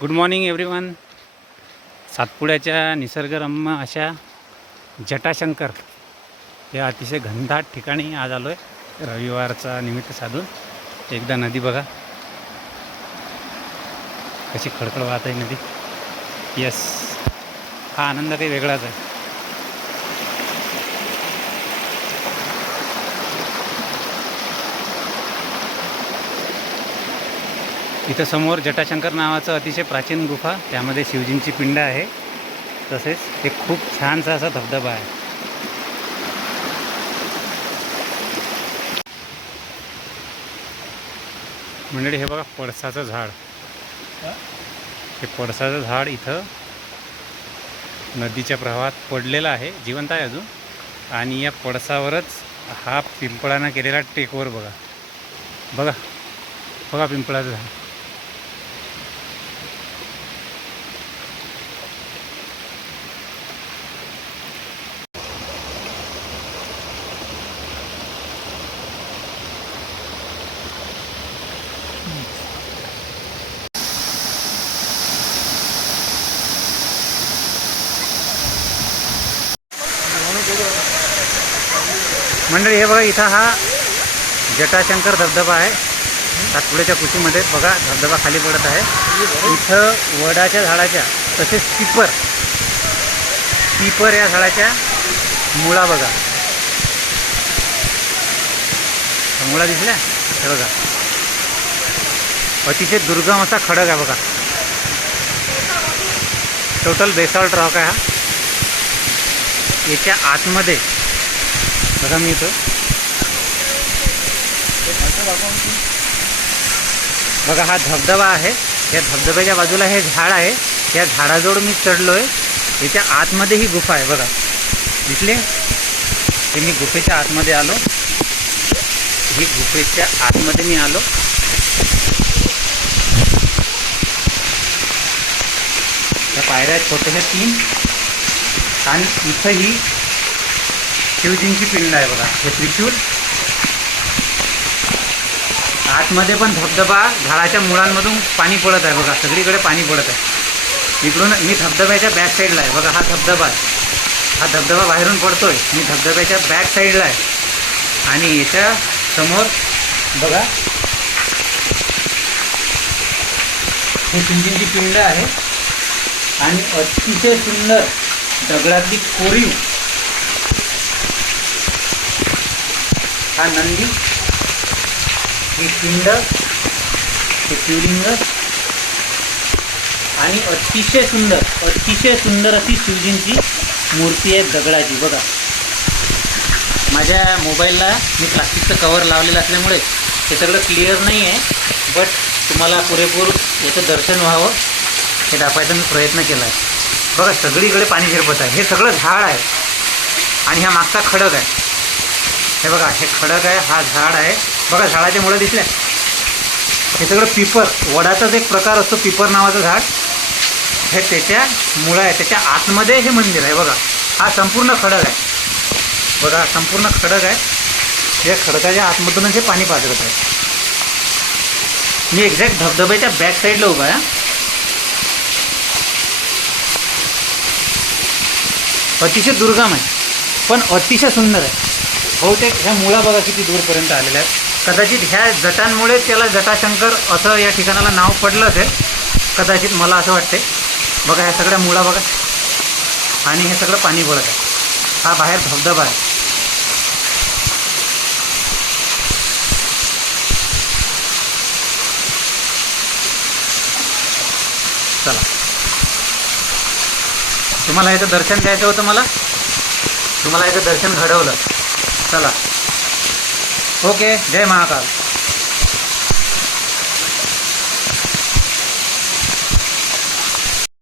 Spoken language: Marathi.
Good morning everyone. सातपुड्याच्या निसर्गरम्य अशा जटाशंकर या अतिशय घनदाट ठिकाणी आज आलो आहे. रविवारचा निमित्त साधून एकदा नदी बघा कशी खडखड वाहत आहे नदी. यस, हा आनंद काही वेगळाच आहे. इथं समोर जटाशंकर नावाचं अतिशय प्राचीन गुफा, त्यामध्ये शिवजींची पिंड आहे. तसेच एक खूप छानसा असा धबधबा आहे. मंडळी हे बघा पळसाचं झाड. हे पळसाचं झाड इथं नदीच्या प्रवाहात पडलेलं आहे, जिवंत आहे अजून. आणि या पळसावरच हा पिंपळानं केलेला टेकवर बघा बघा बघा पिंपळाचं झाड. मंडळी हे बघा इथं हा जटाशंकर धबधबा आहे. सातपुड्याच्या कुशीमध्ये बघा धबधबा खाली पडत आहे. इथं वडाच्या झाडाच्या तसेच पिपर या झाडाच्या मुळा बघा, मुळा दिसल्या हे बघा. अतिशय दुर्गम असा खडक आहे बघा. टोटल बेसॉल्ट रॉक आहे हा. याच्या आतमध्ये बघा मी इथं बघा हा धबधबा आहे. या धबधब्याच्या बाजूला हे झाड आहे. या झाडाजवळ मी चढलो आहे. याच्या आतमध्ये ही गुफा आहे बघा, दिसले. ते मी गुफेच्या आतमध्ये आलो. ही गुफेच्या आतमध्ये मी आलो. त्या पायऱ्या छोट्याशा 3 आणि इथं ही शिवजींची पिंड आहे बघा. हे त्रिशूल. आतमध्ये पण धबधबा, झाडाच्या मुळांमधून पाणी पडत आहे बघा. सगळीकडे पाणी पडत आहे. इकडून मी धबधब्याच्या बॅक साईडला आहे बघा. हा धबधबा आहे. हा धबधबा बाहेरून पडतोय. मी धबधब्याच्या बॅक साईडला आहे. आणि याच्या समोर बघा हे शिवजींची पिंड आहे. आणि अतिशय सुंदर दगडातली कोरीव हा नंदी, ही पिंड, हे शिवलिंग आणि अतिशय सुंदर अशी शिवजींची मूर्ती आहे दगडाची बघा. माझ्या मोबाईलला मी प्लास्टिकचं कवर लावलेलं असल्यामुळे ते सगळं क्लिअर नाही आहे, बट तुम्हाला पुरेपूर याचं दर्शन व्हावं हे दाखवायचा मी प्रयत्न केला आहे. बघा सगळीकडे पाणी शिरपत आहे. हे सगळं झाड आहे आणि हा मागचा खडक आहे. हे बघा हे खडक आहे, हा झाड आहे बघा. झाडाच्या मुळं दिसल्या. हे सगळं पिपर, वडाचाच एक प्रकार असतो पिपर नावाचं झाड. हे त्याच्या मुळं आहे. त्याच्या आतमध्ये हे मंदिर आहे बघा. हा संपूर्ण खडक आहे बघा, संपूर्ण खडक आहे. या खडकाच्या आतमधूनच हे पाणी पाझरत आहे. मी एक्झॅक्ट धबधब्याच्या बॅक साईडला उभा आहे. अतिशय दुर्गम आहे पण अतिशय सुंदर आहे. बहुतेक ह्या मुळा बघा किती दूरपर्यंत आलेल्या आहेत. कदाचित ह्या जटांमुळे त्याला जटाशंकर असं या ठिकाणाला नाव पडलं असेल कदाचित, मला असं वाटते. बघा ह्या सगळ्या मुळा बघा आणि हे सगळं पाणी पडत आहे. हा बाहेर धबधबा आहे. चला, तुम्हाला याचं दर्शन द्यायचं होतं मला, तुम्हाला याचं दर्शन घडवलं. चला, ओके. जय महाकाल.